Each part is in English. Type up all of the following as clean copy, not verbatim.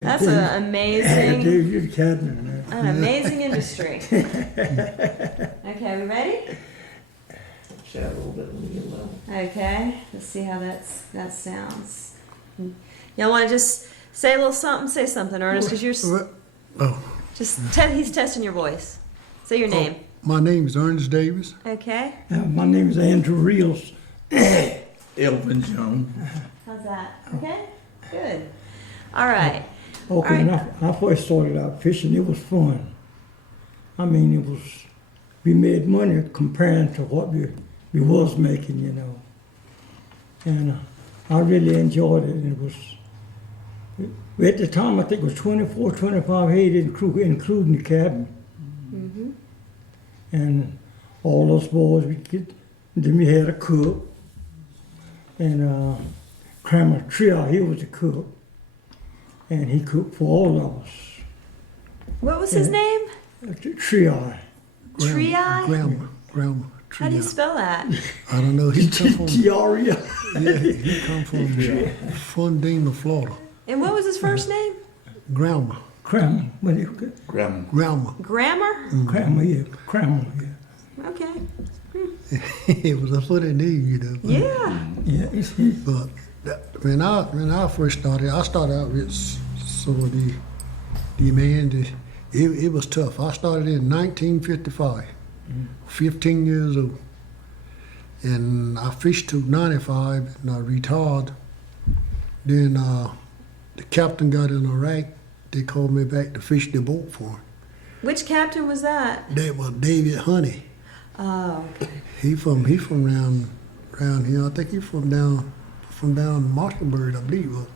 That's an amazing, an an amazing industry. Okay, we ready? Shout a little bit when we get low. Okay, let's see how that sounds. Y'all want to just say a little something? Say something, Ernest, because you're he's testing your voice. Say your name. My name is Ernest Davis. Okay. My name is Andrew Reels. Elvin Jones. How's that? Okay. Good. All right. Okay, All right. when I first started out fishing, it was fun. I mean, we made money comparing to what we was making, you know. And I really enjoyed it. And it was, at the time, I think it was 24, 25 head including the cabin. Mm-hmm. And all those boys, then we had a cook. And Kramer Tria, he was the cook. And he cooked for all of us. What was his name? Tria. Tria? Grandma. How do you spell that? I don't know. He come from Tiaria. he come from Fundina, Florida. And what was his first name? Grandma. Kramer. Grandma. Grandma. Grammar? Kramer, yeah. Okay. It was a funny name, you know. Yeah. Yeah. But when I first started, I started out with some of the man. It was tough. I started in 1955, 15 years old, and I fished till 95, and I retired. Then the captain got in Iraq. They called me back to fish the boat for him. Which captain was that? That was David Honey. Oh, okay. He from around here. I think he from down Marshallburg, I believe.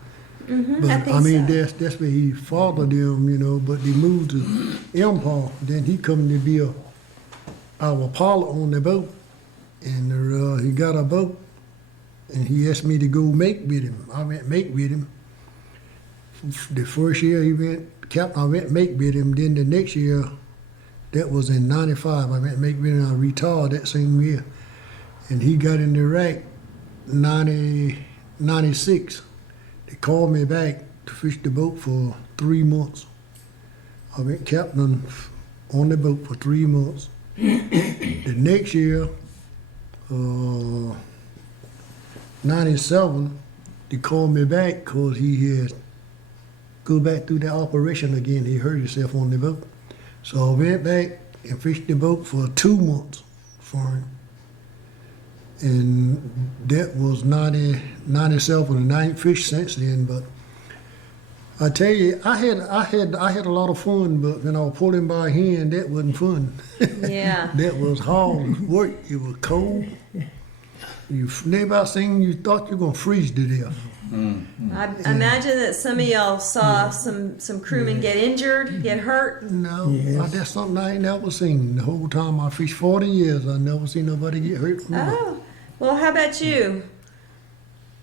Mm-hmm. But I think I mean, so. that's where he fathered them, you know. But they moved to Empire. Then he come to be our pilot on the boat, and he got a boat, and he asked me to go make with him. I went make with him. The first year he went captain, I went make with him. Then the next year, that was in 95. I went make with him. I retired that same year, and he got in Iraq 96. They called me back to fish the boat for 3 months. I went captain on the boat for 3 months. The next year, 97, they called me back because he had go back through the operation again. He hurt himself on the boat. So I went back and fished the boat for 2 months for him. And that was 97, and I ain't fished since then. But I tell you, I had a lot of fun. But when I was pulling by hand, that wasn't fun. Yeah. That was hard work. It was cold. You never seen you thought you were gonna freeze to death. I imagine that some of y'all saw some crewmen get injured, get hurt. No, Yes. that's something I ain't never seen. The whole time I fished 40 years, I never seen nobody get hurt from that. Oh, well, how about you,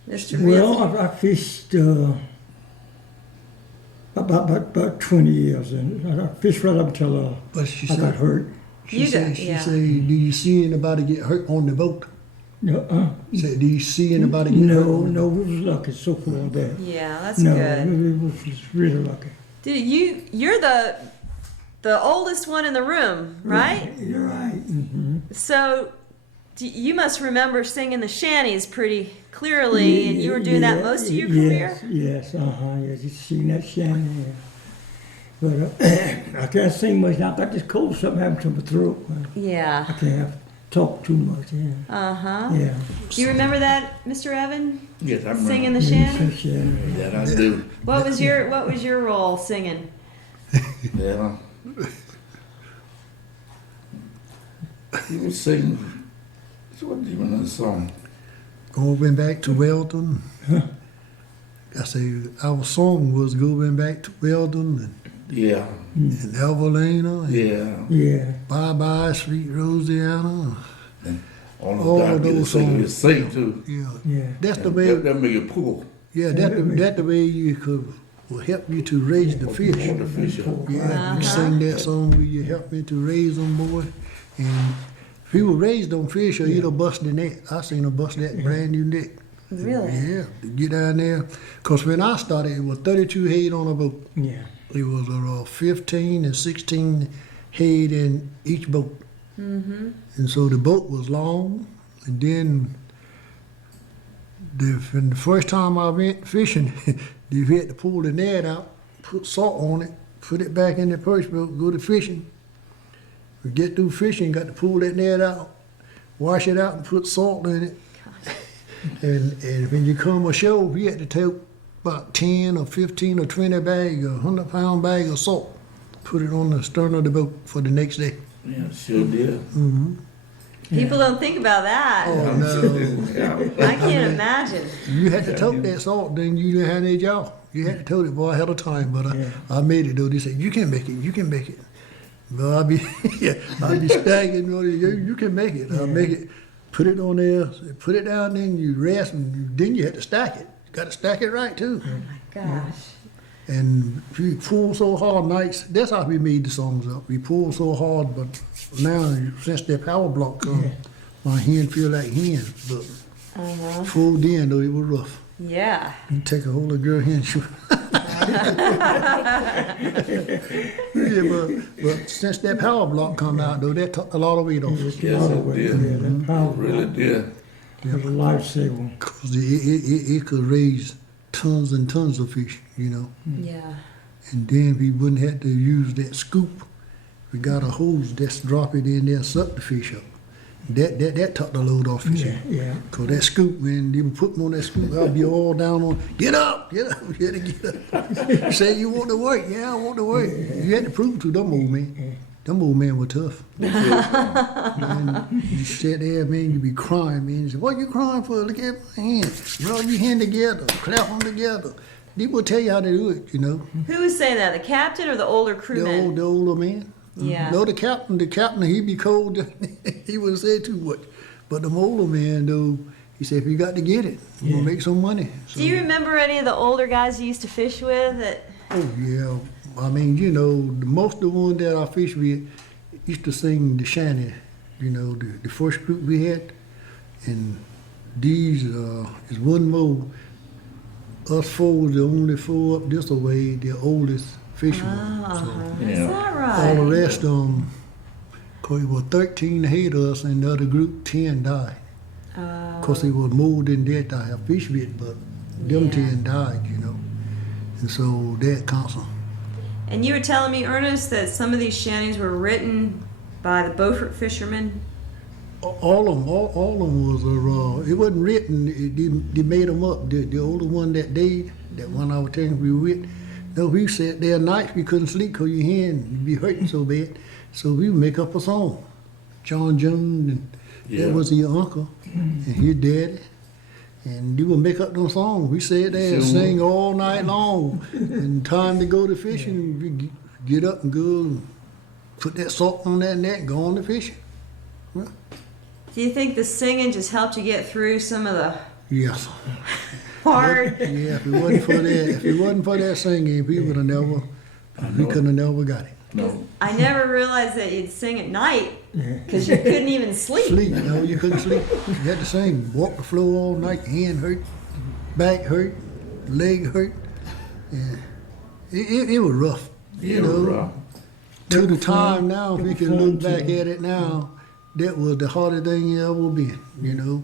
Mr. Well, Rizzi? I fished about 20 years, and I fished right up until But she I got said, hurt. You got- she yeah. said, do you see anybody get hurt on the boat? Said, do you see anybody get hurt? No, we was lucky so far that. Yeah, that's No, good. we was just really lucky. Dude, you're the oldest one in the room, right? You're right. Mm-hmm. So you must remember singing the shanties pretty clearly, and you were doing that most of your career? Yes, yes, you seen that shanty, yeah. But I can't sing much now. I got this cold, something happened to my throat. I Yeah. can't talk too much, yeah. Uh-huh. Yeah. Do you remember that, Mr. Evan? Yes, I remember. Singing the shanty? Shanty. That I do. What was your role singing? Yeah. He was singing. What do you know the song? Going back to Weldon. I say our song was going back to Weldon Yeah. and Evelina and Yeah. Yeah. Bye Bye Sweet Rosianna. And all All those of guys those sing, songs. sing too. Yeah. Yeah. That's the And way. that make you pull. Yeah, that the way you will help you to raise the fish. Pull the fish up. Yeah, you sing that song where you help me to raise them, boy. And if you will raise them fish or you'll bust the net. I seen them bust that brand new net. Really? Yeah, to get down there. Because when I started, it was 32 head on a boat. Yeah. It was 15 and 16 head in each boat. Mm-hmm. And so the boat was long. And then the first time I went fishing, you had to pull the net out, put salt on it, put it back in the perch boat, go to fishing. We get through fishing, got to pull that net out, wash it out and put salt in it. And when you come ashore, we had to take about 10 or 15 or 20 bag, 100-pound bag of salt, put it on the stern of the boat for the next day. Yeah, sure did. Mm-hmm. People don't think about that. Oh, no. I can't imagine. You had to tote that salt, then you didn't have any job. You had to tote it, boy, ahead of time. But I made it, though. They said, you can make it, you can make it. But I'd be stacking, you can make it. I'll make it, put it on there, put it down, then you rest, and then you had to stack it. You got to stack it right, too. Oh, my gosh. And we pulled so hard nights. That's how we made the songs up. We pulled so hard, but now since that power block come, my hand feel like hand. But full then though, it was rough. Yeah. You take a whole of girl hand shoot. but since that power block come out though, that took a lot of weight off. Yes, it did. It really did. It was a lifesaver. Cause it could raise tons and tons of fish, you know. Yeah. And then we wouldn't have to use that scoop. We got a hose that's drop it in there and suck the fish up. That took the load off fish. Yeah. Cause that scoop, when they were putting on that scoop, I'd be all down on, get up. You had to get up. You say you want to work. Yeah, I want to work. You had to prove to them old men. Them old men were tough. Man, you sit there, man, you be crying, man. You say, what you crying for? Look at my hand. Rub your hand together, clap them together. They will tell you how to do it, you know. Who was saying that? The captain or the older crewman? The older man. Yeah. No, the captain, he be cold. He wouldn't say too much. But the older man, though, he said, if you got to get it, you're going to make some money. So, Do you remember any of the older guys you used to fish with? oh, yeah. I mean, you know, most of the ones that I fished with used to sing the shanty, you know, the first group we had. And these is one more. Us four was the only four up this way, the oldest fishermen. Is that right? All the rest of them, because it was 13 ahead of us, and the other group, 10 died. Because it was more than that I have fished with, but them 10 died, you know. And so that council. And you were telling me, Ernest, that some of these shanties were written by the Beaufort fishermen? All of them was, it wasn't written, they made them up. The older one that day, that one I was telling you we were with, no, we sat there nights, we couldn't sleep because your hand would be hurting so bad. So we would make up a song. John Jones, and that was your uncle, and his daddy. And they would make up them songs. We sat there and sing all night long. And time to go to fishing, we get up and go and put that salt on that net and go on to fishing. Yeah. Do you think the singing just helped you get through some of the Yes. hard? Yeah, if it wasn't for that singing, we couldn't have never got it. No. I never realized that you'd sing at night because you couldn't even sleep. No, you couldn't sleep. You had to sing, walk the floor all night, hand hurt, back hurt, leg hurt. Yeah. It was rough. You know. Rough. To the time now, if we can look back at it now, that was the hardest thing you ever been, you know.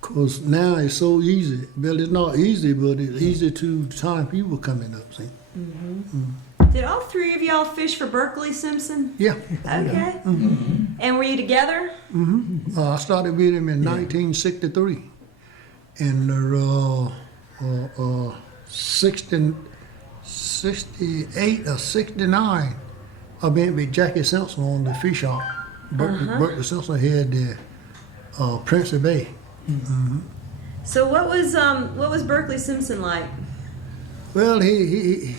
Because now it's so easy. Well, it's not easy, but it's easy to time people coming up, see. Did all three of y'all fish for Berkeley Simpson? Yeah. Okay. And were you together? I started with him in 1963. And 68 or 69, I went with Jackie Simpson on the fish hawk. Berkeley Simpson had the Prince of Bay. So what was Berkeley Simpson like? Well, he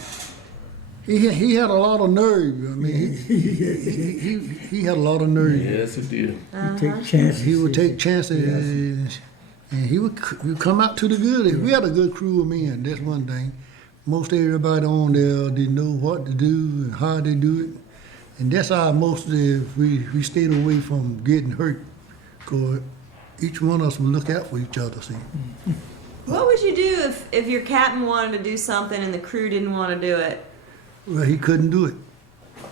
had a lot of nerve. I mean, he had a lot of nerve. Yes, it did. Take chances. He would take chances, and he would come out to the good. We had a good crew of men. That's one thing. Most everybody on there, they know what to do and how they do it, and that's how mostly we stayed away from getting hurt, because each one of us would look out for each other. See. What would you do if your captain wanted to do something and the crew didn't want to do it? Well, he couldn't do it.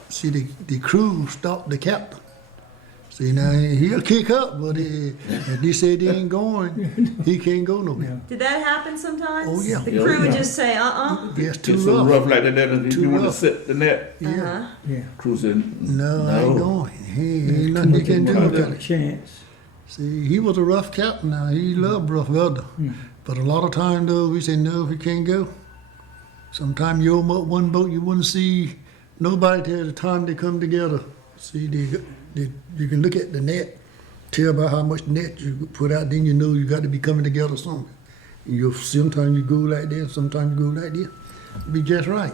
See, the crew stopped the captain. See, now he'll kick up, but if they said he ain't going, he can't go nowhere. Did that happen sometimes? Oh, yeah. The Yeah, crew would yeah. just say, It's too It's so rough. rough like that, if Too you want to rough. set the net, Yeah. Yeah. crew said, No, I ain't going. He ain't nothing he can do Got about a it. chance. See, he was a rough captain now. He loved rough weather. But a lot of time though, we say, no, we can't go. Sometime you open up one boat, you wouldn't see nobody till the time they come together. See, you can look at the net, tell by how much net you put out, then you know you got to be coming together somewhere. Sometimes you go like that, sometimes you go like that. Be just right.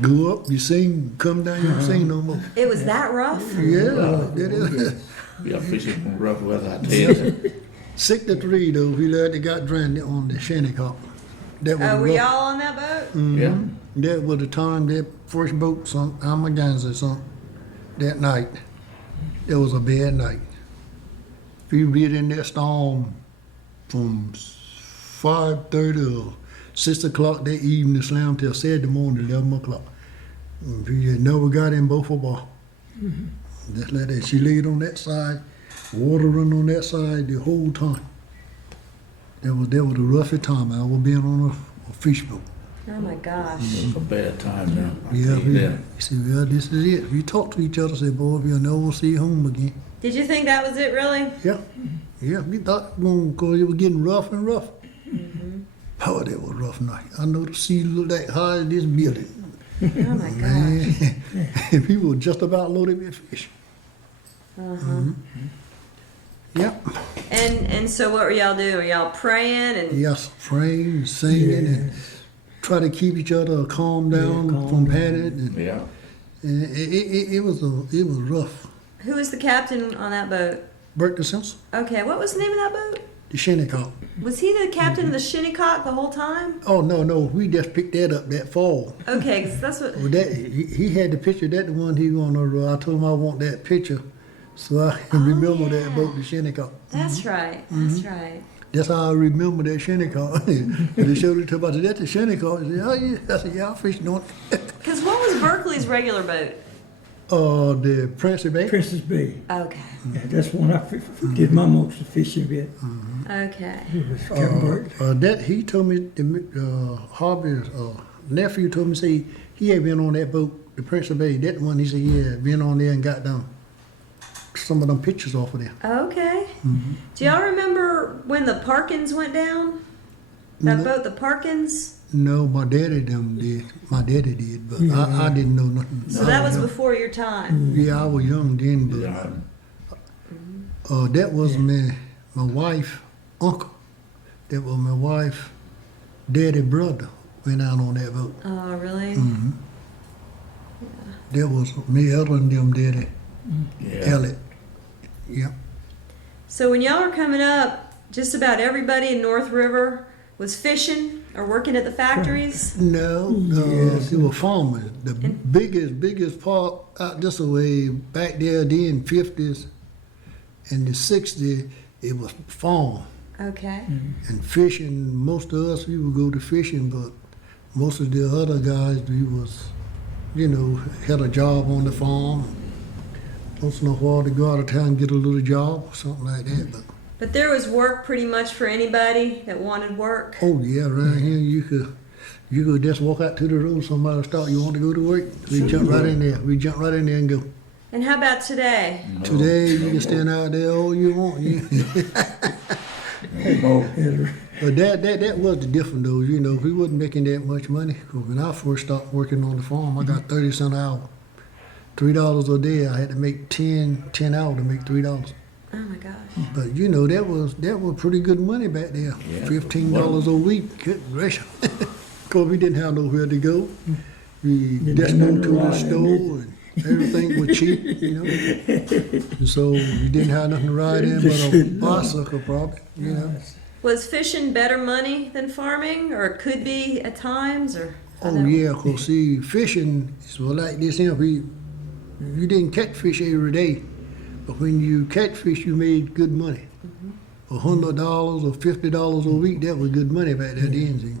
Go up, you sing, come down, you don't sing no more. it was that rough? Yeah, that is. we are fishing from rough weather, I tell you. 63 though, we lad that got drowned on the Shinnecock. That was Oh, were rough. y'all on that boat? Yeah. That was the time that first boat sunk, Almaganza sunk that night. That was a bad night. We were in that storm from 5:30 or 6 o'clock that evening, slammed till Saturday morning, 11 o'clock. We had never got in both of us. Just like that. She laid on that side, water run on that side the whole time. That was the roughest time I ever been on a fish boat. Oh my gosh. It was a bad time now. I Yeah, tell you we that. said, well, this is it. We talked to each other, said, boy, we'll never see home again. Did you think that was it, really? Yeah, we thought, because it was getting rough and rough. Oh, that was a rough night. I know the sea looked like high as this building. Oh my gosh. Man, and people were just about loaded with fish. Yep. And so what were y'all doing? Were y'all praying and Yes, praying, singing, and try to keep each other calm down from panic. And Yeah. it was rough. who was the captain on that boat? Bert Simpson, Okay, what was the name of that boat? the Shinnecock. Was he the captain of the Shinnecock the whole time? Oh, no, we just picked that up that fall. Okay, 'cause that's what. Well, that he had the picture. That the one he gonna. I told him I want that picture, so I can remember that boat, the Shinnecock. That's right. That's right. That's how I remember that Shinnecock. And they showed it to me. I said, "That's the Shinnecock." He said, "Oh yeah." I said, "Yeah, I fished on it." Because what was Berkeley's regular boat? The Princess Bay. Princess Bay. Okay. Yeah, that's one I did my most of fishing with. Okay. It was Captain Burt. That he told me the Harvey's nephew told me say he had been on that boat, the Princess Bay. That one he said yeah, been on there and got down some of them pictures off of there. Okay. Do y'all remember when the Parkins went down? That No. boat, the Parkins? No, my daddy them did. My daddy did, but I didn't know nothing. So that was before your time. Yeah, I was young then, but Yeah. that was my wife, uncle. That was my wife, daddy brother went out on that boat. Oh, really? That was me, Ella, and them daddy, Yeah. Elliot. Yep. So when y'all were coming up, just about everybody in North River was fishing or working at the factories? No, Yes. it was farmers. The biggest part out this way back there then 50s and the 60s, it was farm Okay. and fishing. Most of us we would go to fishing, but most of the other guys we was, had a job on the farm. Once in a while to go out of town and get a little job or something like that. But there was work pretty much for anybody that wanted work. Oh yeah, around here you could just walk out to the road. Somebody stop. You want to go to work? We jump right in there. We jump right in there and go. And how about today? Today you can stand out there all you want. Oh, But that was the difference though. We wasn't making that much money. 'Cause when I first started working on the farm, I got 30 cents an hour, $3 a day. I had to make 10 hours to make $3. Oh my gosh. But that was pretty good money back there. Yeah. $15 a week. Good gracious. Because we didn't have nowhere to go. We Didn't just have go nothing to to the ride, store and everything was cheap, And so we didn't have nothing to ride in but a bicycle probably, Was fishing better money than farming, or could be at times, or? I Oh don't- yeah, 'cause see, fishing is like this here. You didn't catch fish every day, but when you catch fish, you made good money. $100 or $50 a week, that was good money back there then, see.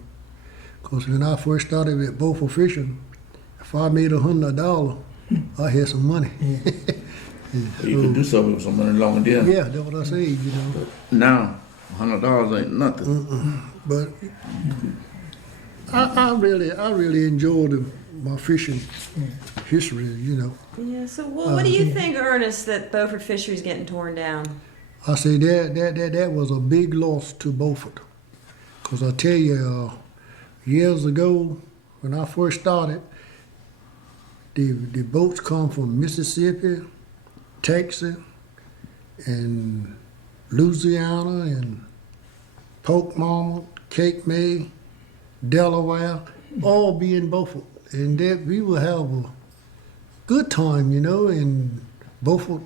Because when I first started with Beaufort fishing, if I made $100, I had some money. You could do something with some money longer there. Yeah, that's what I say, you know. Now, $100 ain't nothing. But I really enjoyed my fishing history, you know. Yeah. So, what do you think, Ernest, that Beaufort Fishery's getting torn down? I say that was a big loss to Beaufort. Because I tell you, years ago, when I first started, the boats come from Mississippi, Texas, and Louisiana, and Polk Mama, Cape May, Delaware, all be in Beaufort. And that we would have a good time, you know, and Beaufort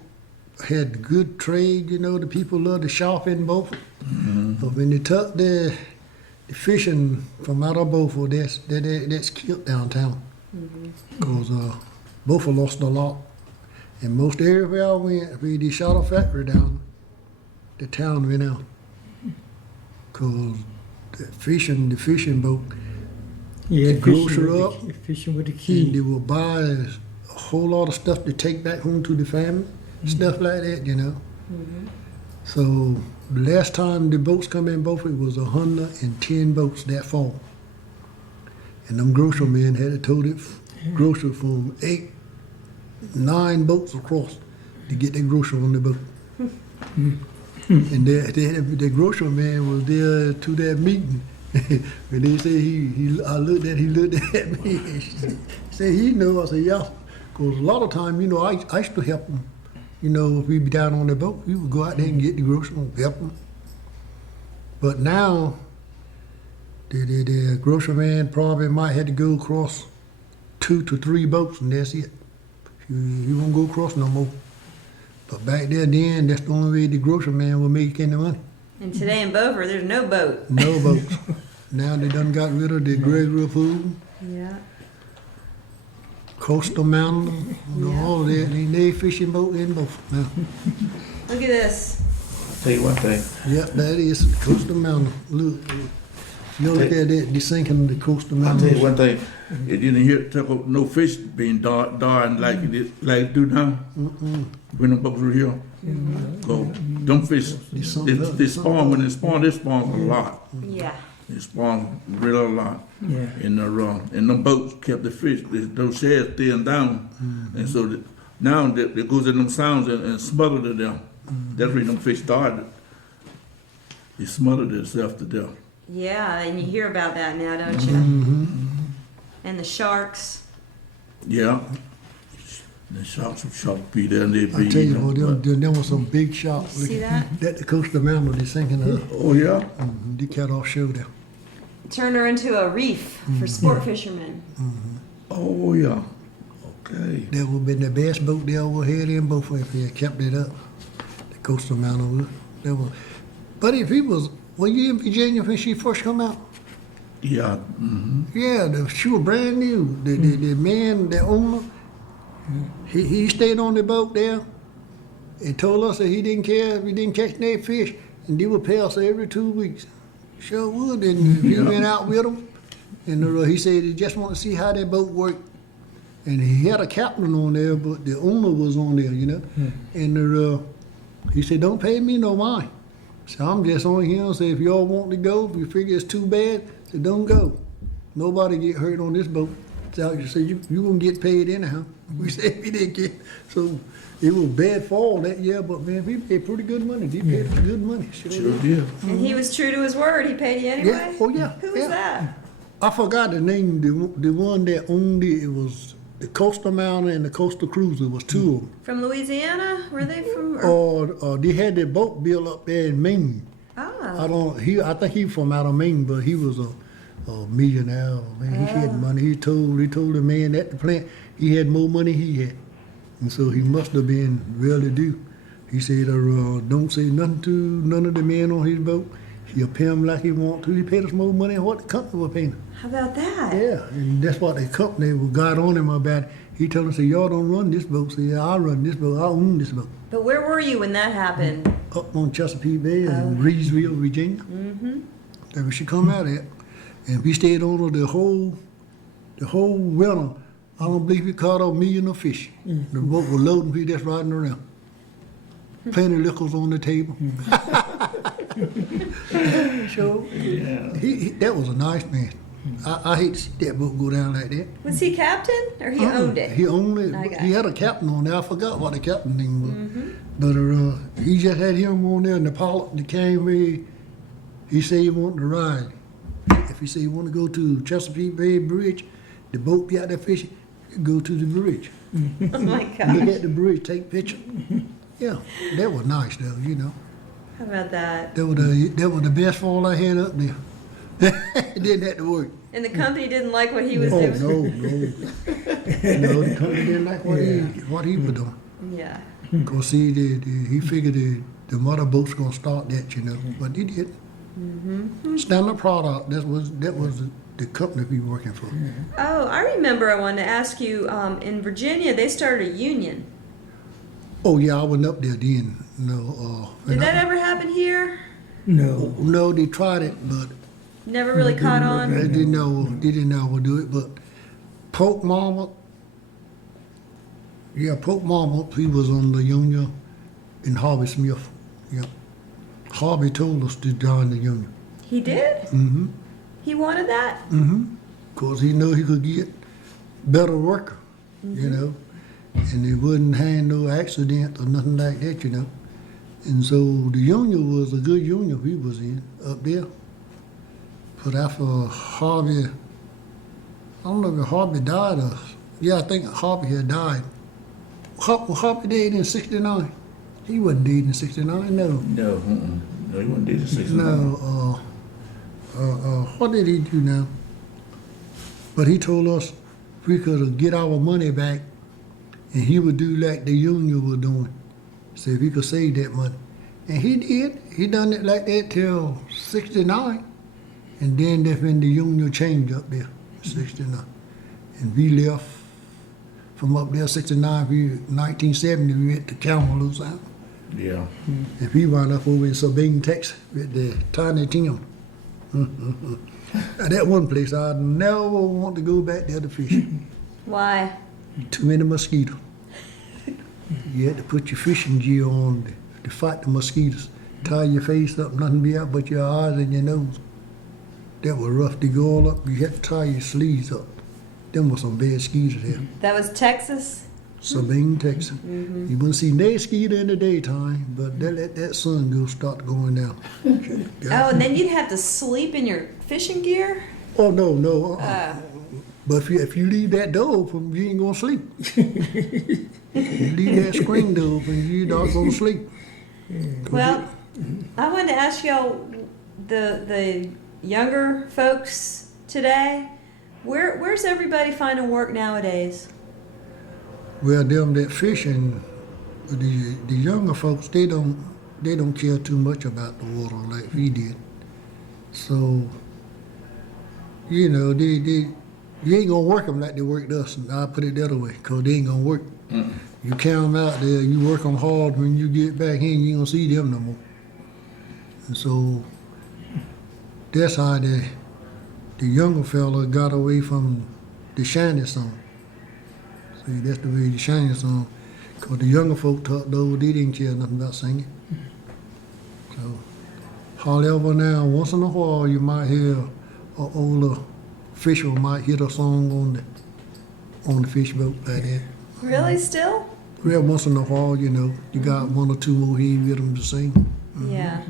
had good trade, you know, the people love to shop in Beaufort. But when they took the fishing from out of Beaufort, that's killed downtown. Because Beaufort lost a lot. And most everywhere I went, they shot a factory down, the town went out. Because the fishing boat, Yeah, the grocer up, fishing with the and key. they will buy a whole lot of stuff to take back home to the family, stuff like that, you know. So the last time the boats come in Beaufort, it was 110 boats that fall. And them grocery men had to tow it grocery from 9 boats across to get their grocery on the boat. And the grocery man was there to that meeting. When they say I looked at me. He said he know. I said yeah. Because a lot of time, you know, I used to help them. You know, if we be down on the boat, we would go out there and get the groceries and help them. But now, the grocery man probably might have to go across 2 to 3 boats, and that's it. You won't go across no more. But back there then, that's the only way the grocery man will make any money. And today in Beaufort, there's no boat. No boats. Now they done got rid of the Gregory food, Yeah. Coastal Mountain, all that. They fishing boat in both now. Look at this. I'll tell you one thing. Yep, that is Coastal Mountain. Look at that, the sinking of the Coastal I'll Mountain. tell you one thing. You didn't hear talk of no fish being dying like it do now. When the boats were here. So them fish, they spawn when they spawn a lot. Yeah. They spawn really a lot. Yeah. And them boats kept the fish, those sheds thin down. And so now it goes in them sounds and smother to them. That's where them fish started. They smothered themselves to death. Yeah, and you hear about that now, don't you? And the sharks. Yeah. The sharks be there and they'd be I tell you, eating boy, them. there was some big sharks. See that? That the Coastal Mountain, they sinking up. Oh yeah? They cut off show there. Turned her into a reef for sport fishermen. Oh yeah. Okay. That would have been the best boat they ever had in Beaufort if they had kept it up. The Coastal Mountain would. That was. But if he was you in Virginia when she first come out? Yeah. Yeah, she was brand new. The man, the owner, he stayed on the boat there and told us that he didn't care if we didn't catch any fish, and they would pay us every 2 weeks. Sure would, and he went out with them, and he said he just wanted to see how that boat worked. And he had a captain on there, but the owner was on there, you know. And he said, "Don't pay me no mind." So I'm just on here and say, if y'all want to go, if you figure it's too bad, say don't go. Nobody get hurt on this boat. So you say you gonna get paid anyhow. We said we didn't get. So it was bad fall that year, but man, we paid pretty good money. They paid us good money. Sure did. And he was true to his word. He paid you anyway? Yeah. Oh yeah. Who was that? I forgot the name. The one that owned it was the Coastal Mountain and the Coastal Cruiser was 2 of them. From Louisiana? Were they from? Or? Or they had their boat built up there in Maine. Oh. I think he from out of Maine, but he was a millionaire. Man, he had money. He told the man at the plant he had more money he had, and so he must have been well-to-do. He said, "Don't say nothing to none of the men on his boat. He'll pay him like he want to. He paid us more money than what the company was paying him." How about that? Yeah, and that's what the company got on him about. He told us, "Y'all don't run this boat." Say, "Yeah, I run this boat. I own this boat." But where were you when that happened? up on Chesapeake Bay and Reedsville, Virginia. Mm-hmm. That's where she come out at. And we stayed on her the whole winter. I don't believe we caught a million of fish. The boat was loading, we just riding around. Plenty of liquors on the table. So, that was a nice man. I hate to see that boat go down like that. Was he captain or he owned it? He owned it. I got He it. had a captain on there. I forgot what the captain name was. But he just had him on there, and the pilot that came with, he said he wanted to ride. If he said he wanted to go to Chesapeake Bay Bridge, the boat be out there fishing, go to the bridge. Oh my Look gosh. at the bridge, take picture. Yeah, that was nice though, you know. How about that? That was the best fall I had up there. Didn't have to work. And the company didn't like what he was Oh doing? no. No, the company didn't like what he was doing. Yeah. Cause see, he figured the mother boat's gonna start that, you know, but he didn't. Standard Product, that was the company we working for. Oh, I remember I wanted to ask you, in Virginia, they started a union. Oh yeah, I went up there then. No, Did that ever happen here? No. no, they tried it, but Never really caught they on? didn't know how to do it. But Poke Mama, Poke Mama, he was on the union in Harvey Smith. Yeah, Harvey told us to join the union. He did? Mm-hmm. He wanted that? Cause he knew he could get better worker, you know, and he wouldn't have no accident or nothing like that, you know. And so the union was a good union we was in up there. But after Harvey, I don't know if Harvey died or, I think Harvey had died. Harvey died in '69. He wasn't dead in '69, no. No, no, he wasn't dead in 69. No, what did he do now? But he told us we could get our money back, and he would do like the union was doing. So if he could save that money. And he did. He done it like that till '69. And then that's when the union changed up there, '69. And we left from up there, '69, 1970, we went to Kamloops Island. Yeah. And we wound up over in Sabine, Texas with the Tiny Tim. That one place I'd never want to go back there to fish. Why? Too many mosquitoes. You had to put your fishing gear on to fight the mosquitoes. Tie your face up, nothing be out but your eyes and your nose. That was rough to go all up. You had to tie your sleeves up. Them was some bad mosquitoes there. That was Texas? Sabine, Texas. You wouldn't see no mosquito in the daytime, but they let that sun go start going down. Oh, and then you'd have to sleep in your fishing gear? Oh, no. But if you leave that door open, you ain't gonna sleep. You leave that screen door open, you're not gonna sleep. Well, I wanted to ask y'all, the younger folks today, where's everybody finding work nowadays? Well, them that fishing, the younger folks, they don't care too much about the water like we did. So, you know, you ain't gonna work them like they worked us. And I'll put it the other way, cause they ain't gonna work. You count them out there, you work them hard. When you get back in, you ain't gonna see them no more. And so that's how the younger fella got away from the shiny song. See, that's the way the shiny song. Cause the younger folk talked those, they didn't care nothing about singing. So, however now, once in a while, you might hear an older fisher might hit a song on the fish boat like that. Really, still? Well, once in a while, you know, you got one or two more heavy rhythms to sing. Yeah.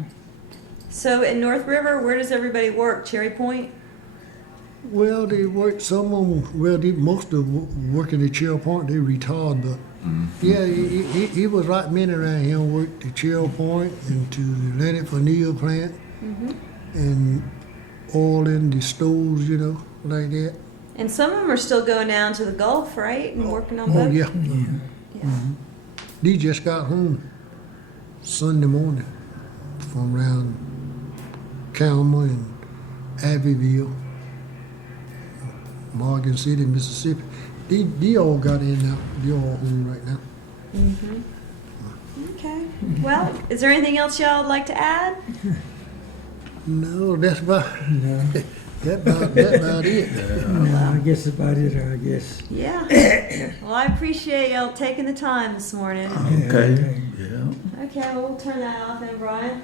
So in North River, where does everybody work? Cherry Point? Well, they work, some of them, most of them working at Cherry Point, they retired, but yeah, he was right many around here, worked at Cherry Point and to the Leonard Vanille plant and oil in the stoves, you know, like that. And some of them are still going down to the Gulf, right? And working on Oh, boats? yeah. Yeah. They just got home Sunday morning from around Calma and Abbeville, Morgan City, Mississippi. They all got in now. They all home right now. Okay. Well, is there anything else y'all would like to add? No, that's about No, that about it. no, I guess that's about it, I guess. Yeah. Well, I appreciate y'all taking the time this morning. Okay, yeah. Okay, well, we'll turn that off then, Brian.